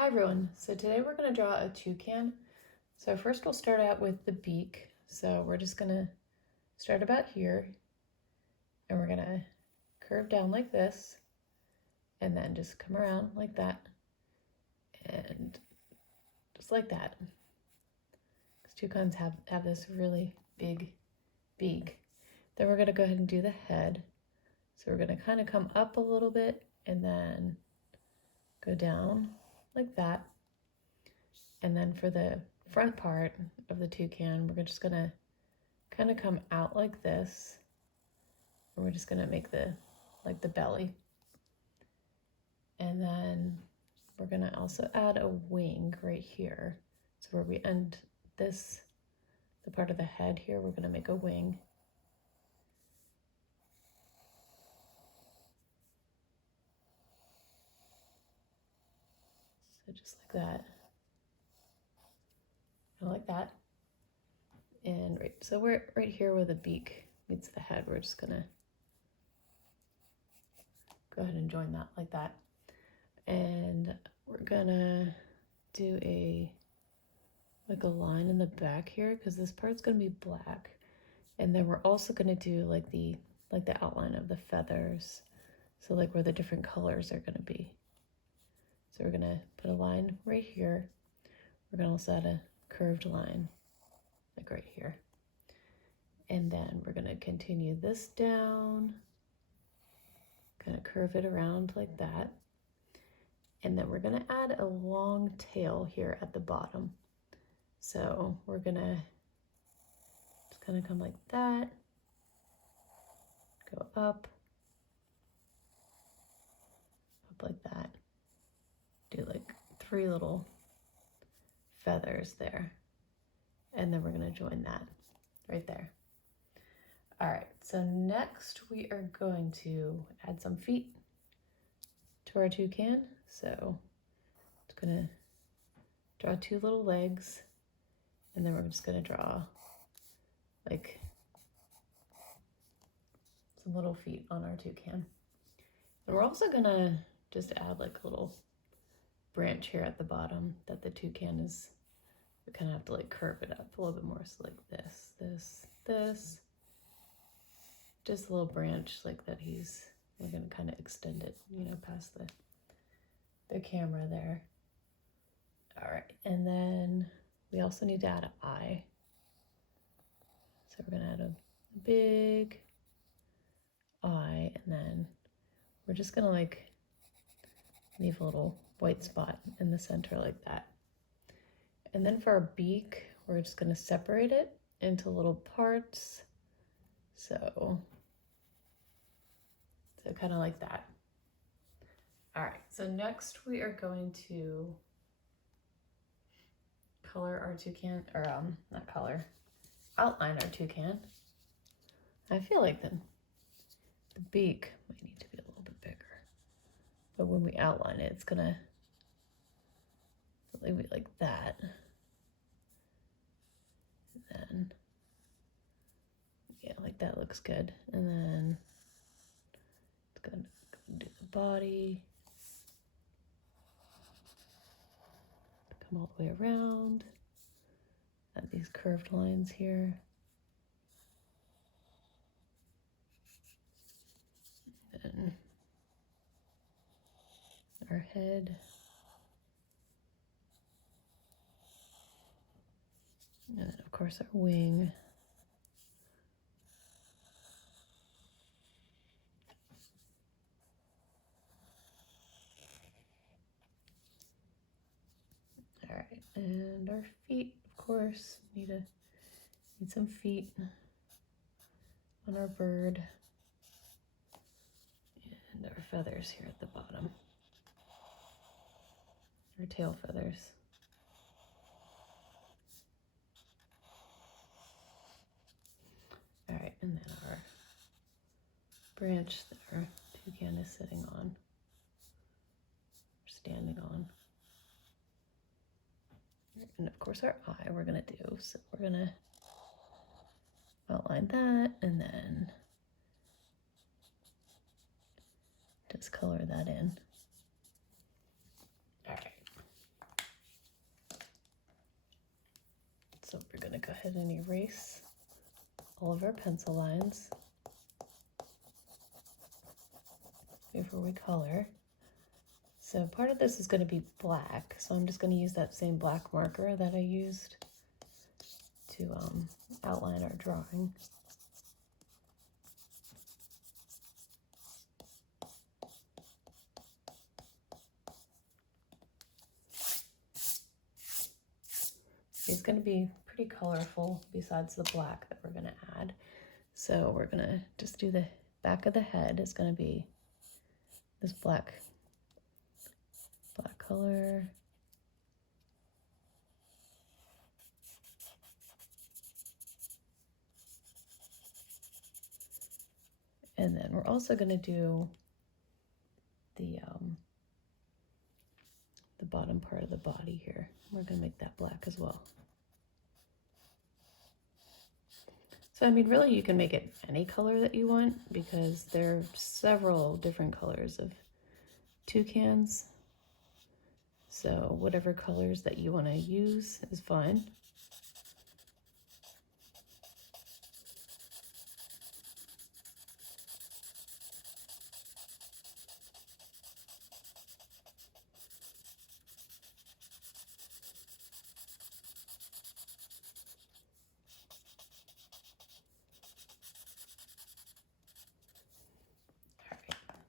Hi everyone, so today we're going to draw a toucan. So first we'll start out with the beak. So we're just going to start about here and we're going to curve down like this and then just come around like that and just like that. Because toucans have this really big beak. Then we're going to go ahead and do the head. So we're going to kind of come up a little bit and then go down like that. And then for the front part of the toucan, we're just gonna kind of come out like this. And we're just gonna make the belly. And then we're gonna also add a wing right here. So where we end this, the part of the head here, we're gonna make a wing. So just like that. Like that. And so we're right here where the beak meets the head, we're just gonna go ahead and join that like that. And we're gonna do a line in the back here because this part's gonna be black. And then we're also gonna do like the outline of the feathers. So like where the different colors are gonna be. So we're gonna put a line right here. We're gonna also add a curved line like right here. And then we're gonna continue this down, kind of curve it around like that. And then we're gonna add a long tail here at the bottom. So we're gonna just kind of come like that, go up like that, do like 3 little feathers there. And then we're gonna join that right there. All right, so next we are going to add some feet to our toucan. So it's gonna draw 2 little legs, and then we're just gonna draw like some little feet on our toucan. And we're also gonna just add like a little branch here at the bottom that the toucan is, we kind of have to like curve it up a little bit more. So like this, just a little branch like that we're gonna kind of extend it, past the camera there. All right, and then we also need to add an eye. So we're gonna add a big eye, and then we're just gonna like leave a little white spot in the center like that. And then for our beak, we're just gonna separate it into little parts. So kind of like that. All right, so next we are going to color our toucan, or not color, outline our toucan. I feel like the beak might need to be a little bit bigger, but when we outline it, it's gonna leave it like that. And then, yeah, like that looks good. And then it's gonna do the body, come all the way around, add these curved lines here. And our head. And then of course our wing. All right, and our feet, of course, need some feet on our bird. And our feathers here at the bottom. Our tail feathers. All right, and then our branch that our toucan is sitting on, or standing on. And of course our eye we're gonna do, so we're gonna outline that and then just color that in. All right, So we're going to go ahead and erase all of our pencil lines before we color. So part of this is going to be black, so I'm just going to use that same black marker that I used to outline our drawing. It's going to be pretty colorful besides the black that we're going to add. So we're going to just do the back of the head is going to be this black color. And then we're also going to do the bottom part of the body here. We're going to make that black as well. So, I mean, really you can make it any color that you want because there are several different colors of toucans. So whatever colors that you want to use is fine.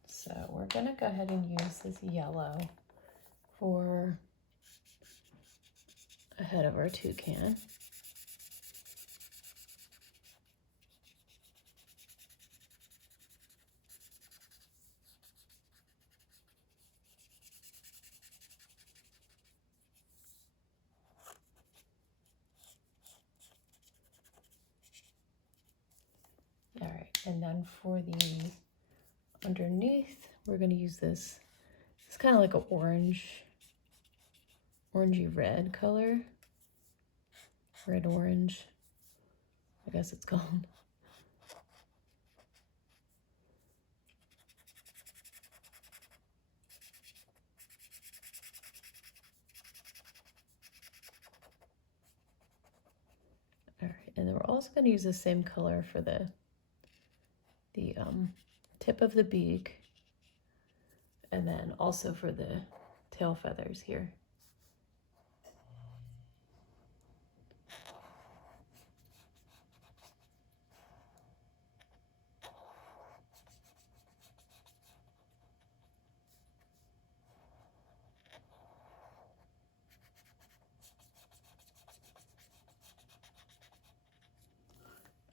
So we're going to go ahead and use this yellow for a head of our toucan. All right, and then for the underneath, we're going to use this. It's kind of like an orangey red color. Red orange, I guess it's called. All right, and then we're also going to use the same color for the tip of the beak, and then also for the tail feathers here.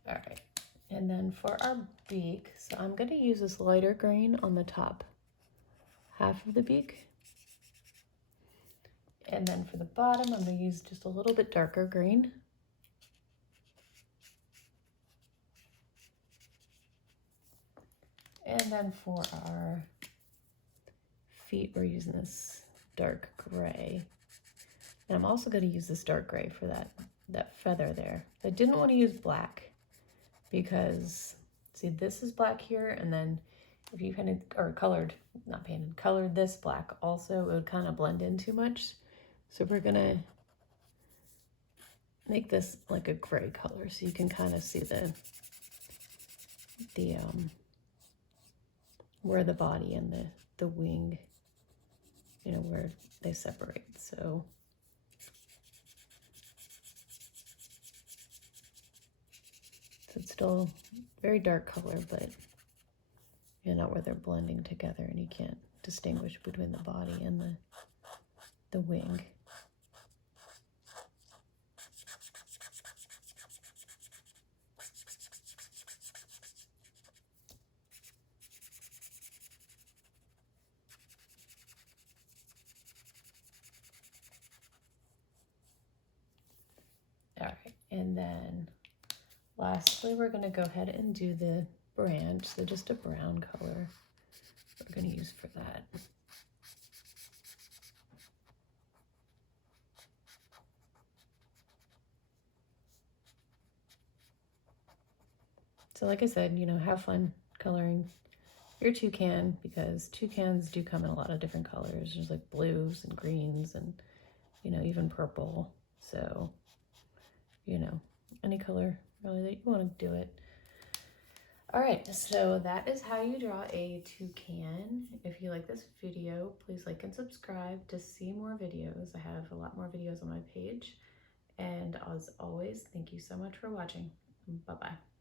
All right, and then for our beak, so I'm going to use this lighter green on the top half of the beak. And then for the bottom, I'm going to use just a little bit darker green. And then for our feet, we're using this dark gray. And I'm also going to use this dark gray for that feather there. I didn't want to use black because, see, this is black here, and then if you painted, or colored, not painted, colored this black also, it would kind of blend in too much. So we're going to make this like a gray color so you can kind of see the where the body and the wing, you know, where they separate. So it's still very dark color, but you know, where they're blending together and you can't distinguish between the body and the wing. All right, and then lastly, we're going to go ahead and do the branch, so just a brown color we're going to use for that. So like I said, you know, have fun coloring your toucan because toucans do come in a lot of different colors. There's like blues and greens and, you know, even purple. So, you know, any color really that you want to do it. All right, so that is how you draw a toucan. If you like this video, please like and subscribe to see more videos. I have a lot more videos on my page. And as always, thank you so much for watching. Bye-bye.